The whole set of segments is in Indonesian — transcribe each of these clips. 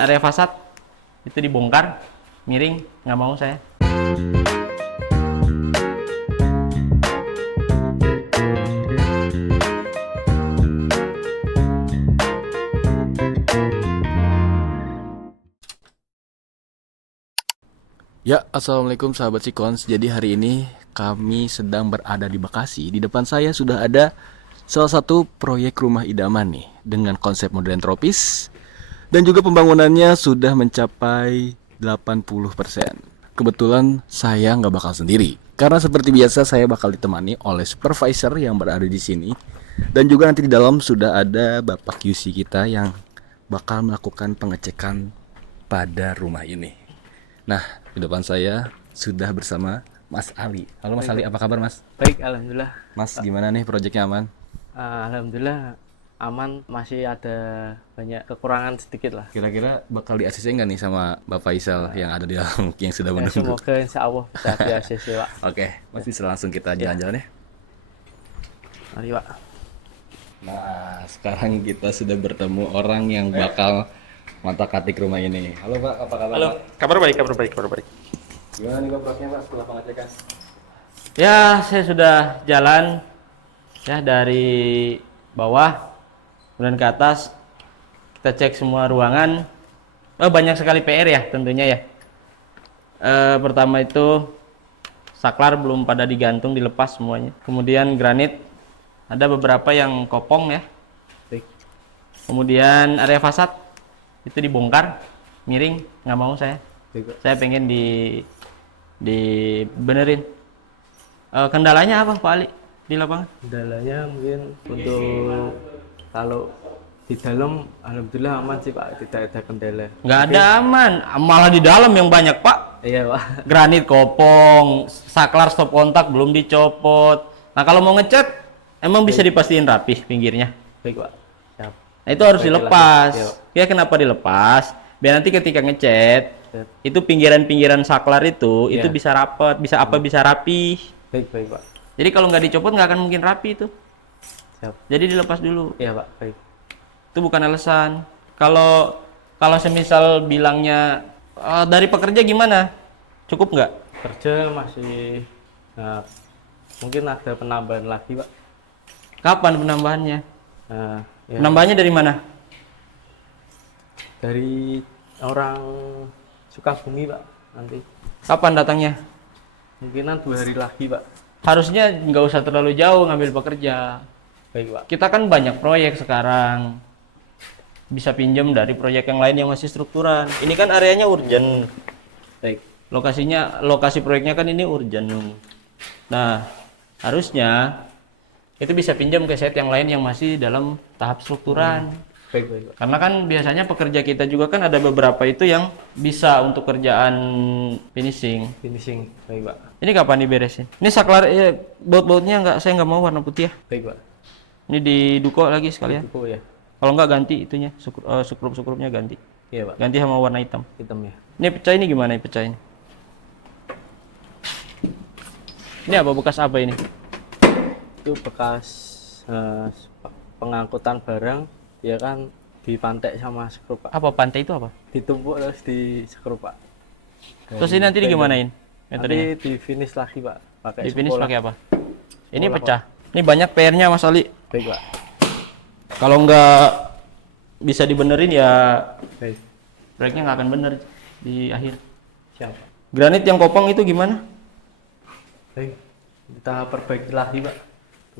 area fasad itu dibongkar, miring, nggak mau saya. Ya, assalamualaikum sahabat Sikons. Jadi hari ini kami sedang berada di Bekasi. Di depan saya sudah ada salah satu proyek rumah idaman nih dengan konsep modern tropis dan juga pembangunannya sudah mencapai 80%. Kebetulan saya nggak bakal sendiri karena seperti biasa saya bakal ditemani oleh supervisor yang berada di sini dan juga nanti di dalam sudah ada Bapak QC kita yang bakal melakukan pengecekan pada rumah ini. Nah, di depan saya sudah bersama Mas Ali. Halo Mas Ali, apa kabar Mas? Baik, alhamdulillah. Mas, gimana nih proyeknya aman? Alhamdulillah aman, masih ada banyak kekurangan sedikit lah. Kira-kira bakal di ACC nggak nih sama Bapak Faisal yang ada di dalam yang sudah menunggu? Semoga insya Allah bisa di ACC, Pak. Oke, Mas bisa langsung kita jalan-jalan ya. Mari, Pak. Nah, sekarang kita sudah bertemu orang yang bakal ngotak-atik rumah ini. Halo Pak, apa kabar? Halo, Pak? kabar baik. Gimana nih Pak prosesnya Pak setelah pengecekan? Ya, saya sudah jalan ya dari bawah kemudian ke atas. Kita cek semua ruangan. Banyak sekali PR ya tentunya ya. Pertama itu saklar belum pada digantung, dilepas semuanya. Kemudian granit ada beberapa yang kopong ya. Baik. Kemudian area fasad itu dibongkar, miring, nggak mau saya. Saya pengen dibenerin. Kendalanya apa Pak Ali di lapangan? Kendalanya mungkin untuk kalau di dalam alhamdulillah aman sih Pak, tidak ada kendala. Nggak ada aman, malah di dalam yang banyak Pak. Iya Pak. Granit kopong, saklar stop kontak belum dicopot. Nah kalau mau ngecat, emang bisa dipastiin rapih pinggirnya. Baik Pak. Siap. Nah, itu harus Baik, dilepas. Iya, Pak. Ya kenapa dilepas? Biar nanti ketika ngecat, itu pinggiran-pinggiran saklar itu Iya. bisa rapet, bisa rapi. Baik Pak. Jadi kalau nggak dicopot nggak akan mungkin rapi itu. Siap. Jadi dilepas dulu. Iya Pak. Baik. Itu bukan alasan. Kalau semisal bilangnya dari pekerja gimana? Cukup nggak? Kerja masih mungkin ada penambahan lagi Pak. Kapan penambahannya? Ya, Penambahannya dari mana? dari orang Sukabumi Pak nanti. Kapan datangnya? Mungkinan 2 hari lagi Pak. Harusnya nggak usah terlalu jauh ngambil pekerja. Baik Pak. Kita kan banyak proyek sekarang. Bisa pinjam dari proyek yang lain yang masih strukturan. Ini kan areanya urgent. Baik. Lokasi proyeknya kan ini urgent. Nah, harusnya itu bisa pinjam ke set yang lain yang masih dalam tahap strukturan. Baik Pak. Karena kan biasanya pekerja kita juga kan ada beberapa itu yang bisa untuk kerjaan finishing. Finishing. Baik Pak. Ini kapan diberesin? Ini saklar baut-bautnya saya nggak mau warna putih ya. Baik Pak. Ini diduko lagi sekalian. Cukup ya. Kalau nggak ganti itunya, sukrup-sukrupnya ganti. Iya Pak. Ganti sama warna hitam. Hitam ya. Ini pecah ini gimana ya pecah ini? Ini apa bekas apa ini? Itu bekas pengangkutan barang ya kan dipantek sama skrup Pak, Apa pantai itu apa? ditumpuk terus di skrup Pak. Terus ini nanti digimanain? Metodenya? Nanti di finish lagi Pak, pakai Di finish sempola. pakai apa? Ini Sempola, pecah. Ini banyak PR-nya Mas Ali. Baik Pak. Kalau nggak bisa dibenerin ya Baik. proyeknya nggak akan bener di akhir. Siap. Granit yang kopong itu gimana? Baik. Kita perbaiki lagi Pak.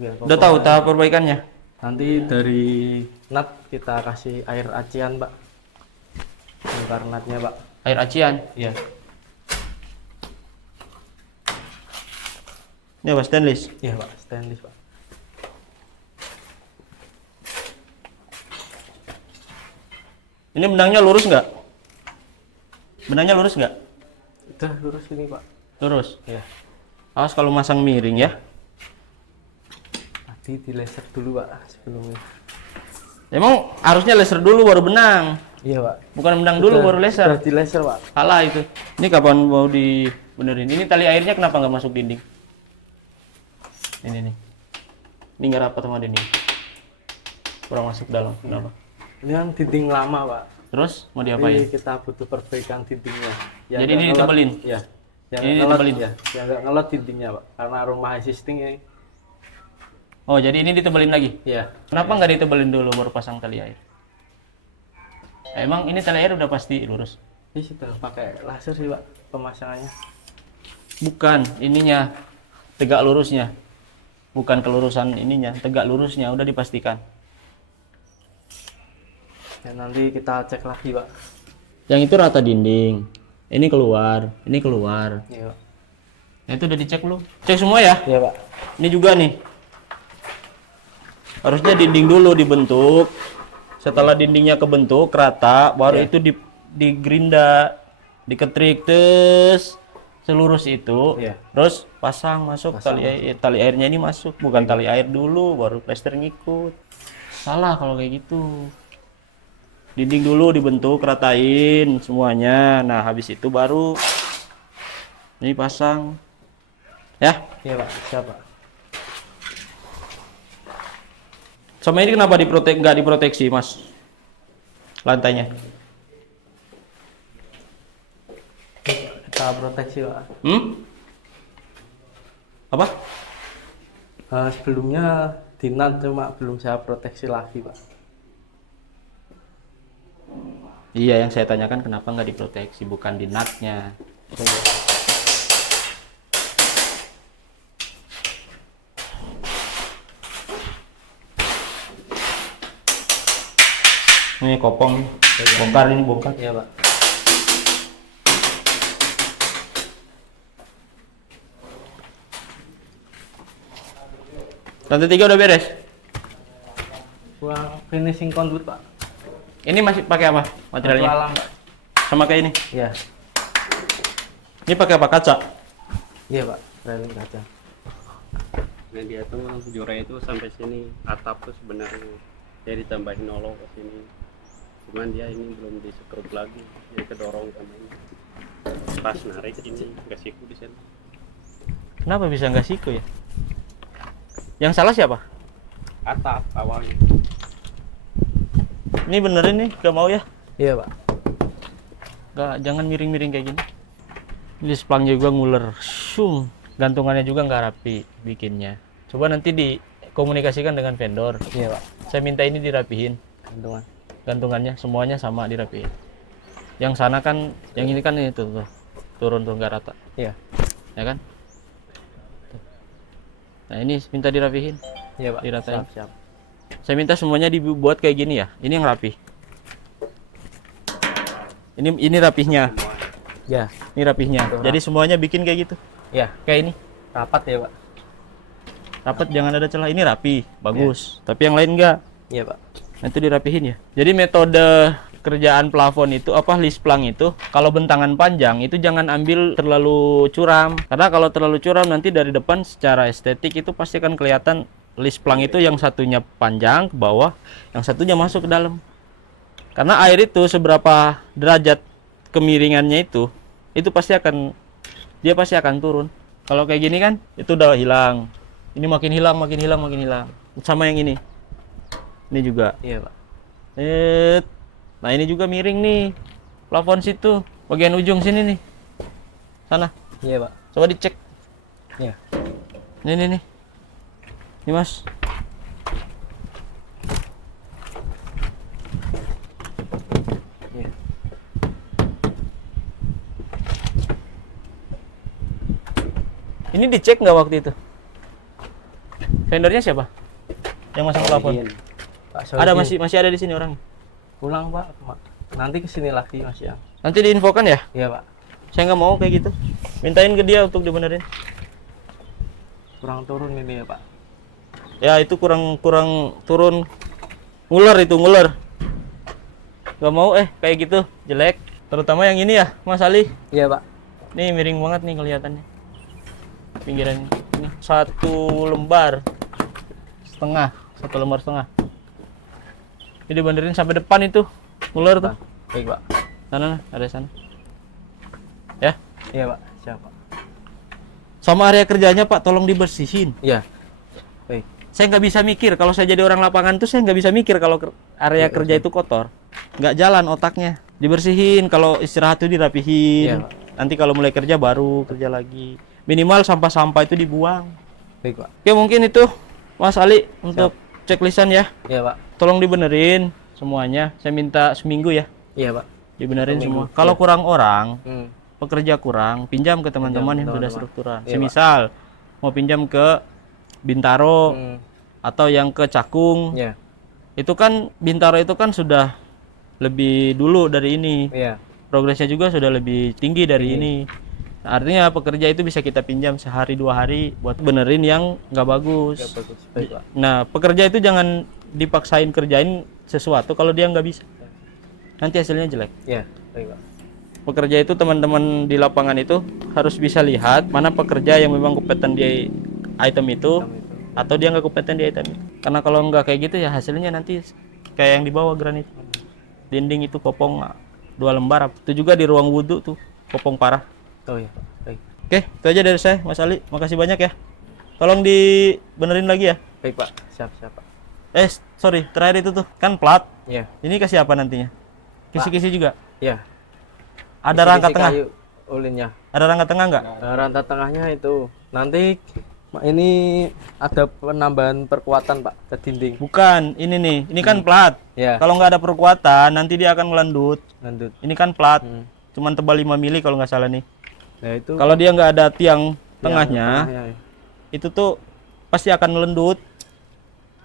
Biar Udah kokoh. tahu tahap perbaikannya? Nanti dari nat kita kasih air acian Pak. Bongkar natnya Pak. Air acian. Iya. Ini apa stainless? Iya Pak, stainless Pak. Ini benangnya lurus nggak? Benangnya lurus nggak? Udah lurus ini Pak. Lurus. Iya. Awas kalau masang miring ya. Tadi di laser dulu Pak sebelumnya. Emang harusnya laser dulu baru benang. Iya Pak. Bukan benang dulu baru laser. Udah di laser Pak. Salah itu. Ini kapan mau dibenerin? Ini tali airnya kenapa nggak masuk dinding? Ini nih. Ini nggak rapat sama dinding. Kurang masuk dalam. Kenapa? Ini kan dinding lama Pak. Terus mau Tapi diapain? kita butuh perbaikan dindingnya. Jadi nggak ini ngelot- ditebelin? Iya. Yang Ini nggak ngelot ditebelin? ya. Yang nggak ngelot dindingnya Pak. Karena rumah existing ya. Oh, jadi ini ditebelin lagi? Iya. Kenapa nggak ditebelin dulu baru pasang tali air? Emang ini tali air udah pasti lurus? Ini sudah pakai laser sih Pak pemasangannya. Bukan, ininya tegak lurusnya. Bukan kelurusan ininya, tegak lurusnya udah dipastikan. Ya, nanti kita cek lagi Pak. Yang itu rata dinding. Ini keluar, ini keluar. Iya Pak. Nah, itu udah dicek lu. Cek semua ya. Iya Pak. Ini juga nih. Harusnya dinding dulu dibentuk. Setelah dindingnya kebentuk rata, baru itu di gerinda, diketrik terus selurus itu. Iya. Terus pasang masuk tali airnya ini masuk, bukan tali air dulu baru plester ngikut. Salah kalau kayak gitu. Dinding dulu dibentuk, ratain semuanya. Nah, habis itu baru ini pasang. Ya. Iya Pak. Siap Pak. Sama ini kenapa nggak diproteksi, Mas? Lantainya. Kita proteksi Pak. Apa? Sebelumnya dinat cuma belum saya proteksi lagi Pak. Iya, yang saya tanyakan kenapa nggak diproteksi, bukan di nutnya. Ini kopong, bongkar ini bongkar. Iya Pak. Lantai 3 udah beres. Kurang finishing conduit Pak. Ini masih pakai apa Batu materialnya? alam Pak. Sama kayak ini. Iya. Ini pakai apa, kaca? Iya Pak. Railing kaca. Nah dia tuh jurang itu sampai sini, atap tuh sebenarnya dia ditambahin nolong ke sini, cuman dia ini belum disekrup lagi, jadi kedorong sama ini. Pas narik ini nggak siku di sini. Kenapa bisa nggak siku ya? Yang salah siapa? Atap awalnya. Ini benerin nih, gak mau ya? Iya Pak. Gak, jangan miring-miring kayak gini. Ini splangnya juga nguler. Shung. Gantungannya juga nggak rapi bikinnya. Coba nanti dikomunikasikan dengan vendor. Iya Pak. Saya minta ini dirapihin. Gantungan. Gantungannya semuanya sama dirapihin. Yang sana kan, yang ini kan ini tuh, turun tuh nggak rata, Iya. ya kan? Tuh. Nah ini minta dirapihin. Iya Pak. Diratain. Siap. Saya minta semuanya dibuat kayak gini ya. Ini yang rapi. Ini rapihnya. Ya. Ini rapihnya. Tuh, Jadi semuanya bikin kayak gitu. Ya. Kayak ini. Rapat ya Pak. Rapat, jangan ada celah. Ini rapi, bagus. Tapi yang lain enggak. Iya Pak. Nah, itu dirapihin ya. Jadi metode kerjaan plafon itu lisplang itu kalau bentangan panjang itu jangan ambil terlalu curam. Karena kalau terlalu curam nanti dari depan secara estetik itu pasti akan kelihatan lisplang itu yang satunya panjang ke bawah, yang satunya masuk ke dalam. Karena air itu seberapa derajat kemiringannya itu pasti akan turun. Kalau kayak gini kan itu udah hilang. Ini makin hilang, makin hilang, makin hilang. Sama yang ini. Ini juga. Iya Pak. Nah ini juga miring nih. Plafon situ, bagian ujung sini nih. Sana. Iya Pak. Coba dicek. Iya. Nih. Ini Mas. Iya. Ini dicek nggak waktu itu? Vendornya siapa? Yang masang plafon? Pak Ada Sohibin. masih ada di sini orang. Pulang Pak. Nanti kesini lagi Mas ya. Nanti diinfokan ya? Iya Pak. Saya nggak mau kayak gitu. Mintain ke dia untuk dibenerin. Kurang turun ini ya Pak. Ya itu kurang turun. Nguler itu nguler. Gak mau kayak gitu jelek. Terutama yang ini ya Mas Ali. Iya Pak. Nih miring banget nih kelihatannya. Pinggiran ini 1 lembar setengah. Ini dibenerin sampai depan itu. Nguler tuh. Baik Pak. Sana ada sana. Ya. Iya Pak. Siap Pak. Sama area kerjanya Pak tolong dibersihin. Iya. Baik. Saya nggak bisa mikir kalau saya jadi orang lapangan tuh saya nggak bisa mikir kalau area kerja itu kotor, nggak jalan otaknya. Dibersihin, kalau istirahat itu dirapihin. Iya, Pak. Nanti kalau mulai kerja baru kerja lagi. Minimal sampah-sampah itu dibuang. Baik, Pak. Oke, mungkin itu Mas Ali untuk checklistan ya. Iya, Pak. Tolong dibenerin semuanya. Saya minta seminggu ya, Iya, Pak. dibenerin semua. Seminggu, Kalau iya. kurang orang, Hmm. pekerja kurang, pinjam ke teman-teman yang sudah teman-teman. struktural. Iya, Semisal mau pinjam ke Bintaro Hmm. atau yang ke Cakung, Iya. itu kan Bintaro itu kan sudah lebih dulu dari ini. Iya. Progresnya juga sudah lebih tinggi dari ini. Nah, artinya pekerja itu bisa kita pinjam sehari 2 hari buat benerin yang nggak bagus. Ya, bagus. Baik, Pak. Nah, pekerja itu jangan dipaksain kerjain sesuatu kalau dia nggak bisa. Nanti hasilnya jelek. Iya, baik, Pak. Pekerja itu teman-teman di lapangan itu harus bisa lihat mana pekerja yang memang kompeten di item itu atau dia nggak kompeten di item itu. Karena kalau nggak kayak gitu ya hasilnya nanti kayak yang di bawah granit. Dinding itu kopong 2 lembar. Itu juga di ruang wudhu tuh kopong parah. Oh iya, Pak. Baik. Oke, itu aja dari saya, Mas Ali. Makasih banyak ya. Tolong dibenerin lagi ya. Baik, Pak. Siap, siap, Pak. Sorry, terakhir itu tuh kan plat. Iya. Ini kasih apa nantinya? Kisi-kisi juga. Iya. Ada Isi-isi rangka tengah. kayu ulinnya. Ada rangka tengah nggak? Rantai tengahnya itu nanti ini ada penambahan perkuatan, Pak, ke dinding. Bukan, ini nih. Ini kan plat. Ya, Kalau nggak ada perkuatan, nanti dia akan ngelendut. lanjut. Ini kan plat. Hmm. Cuman tebal 5 mili kalau nggak salah nih. Nah, itu Kalau dia nggak ada tiang yang tengahnya, tengahnya, ya. itu tuh pasti akan melendut.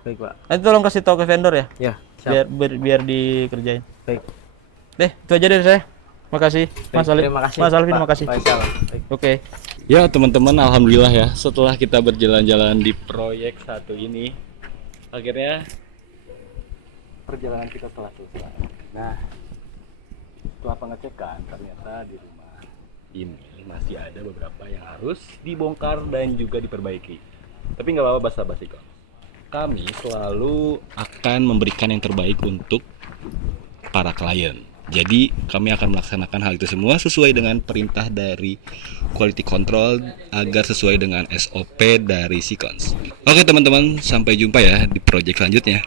Baik, Pak. Nanti tolong kasih tahu ke vendor ya, Ya, siap. biar dikerjain. Baik. Deh, itu aja dari saya. Makasih, Mas Ali. Terima kasih. Mas Alvin, Pak. makasih. Baik, siap, Pak. Baik. Oke. Ya teman-teman, alhamdulillah ya, setelah kita berjalan-jalan di proyek satu ini, akhirnya perjalanan kita telah selesai. Nah, setelah pengecekan ternyata di rumah ini masih ada beberapa yang harus dibongkar dan juga diperbaiki. Tapi nggak apa-apa, basa-basi kok. Kami selalu akan memberikan yang terbaik untuk para klien. Jadi kami akan melaksanakan hal itu semua sesuai dengan perintah dari quality control agar sesuai dengan SOP dari Sikons. Oke teman-teman, sampai jumpa ya di project selanjutnya.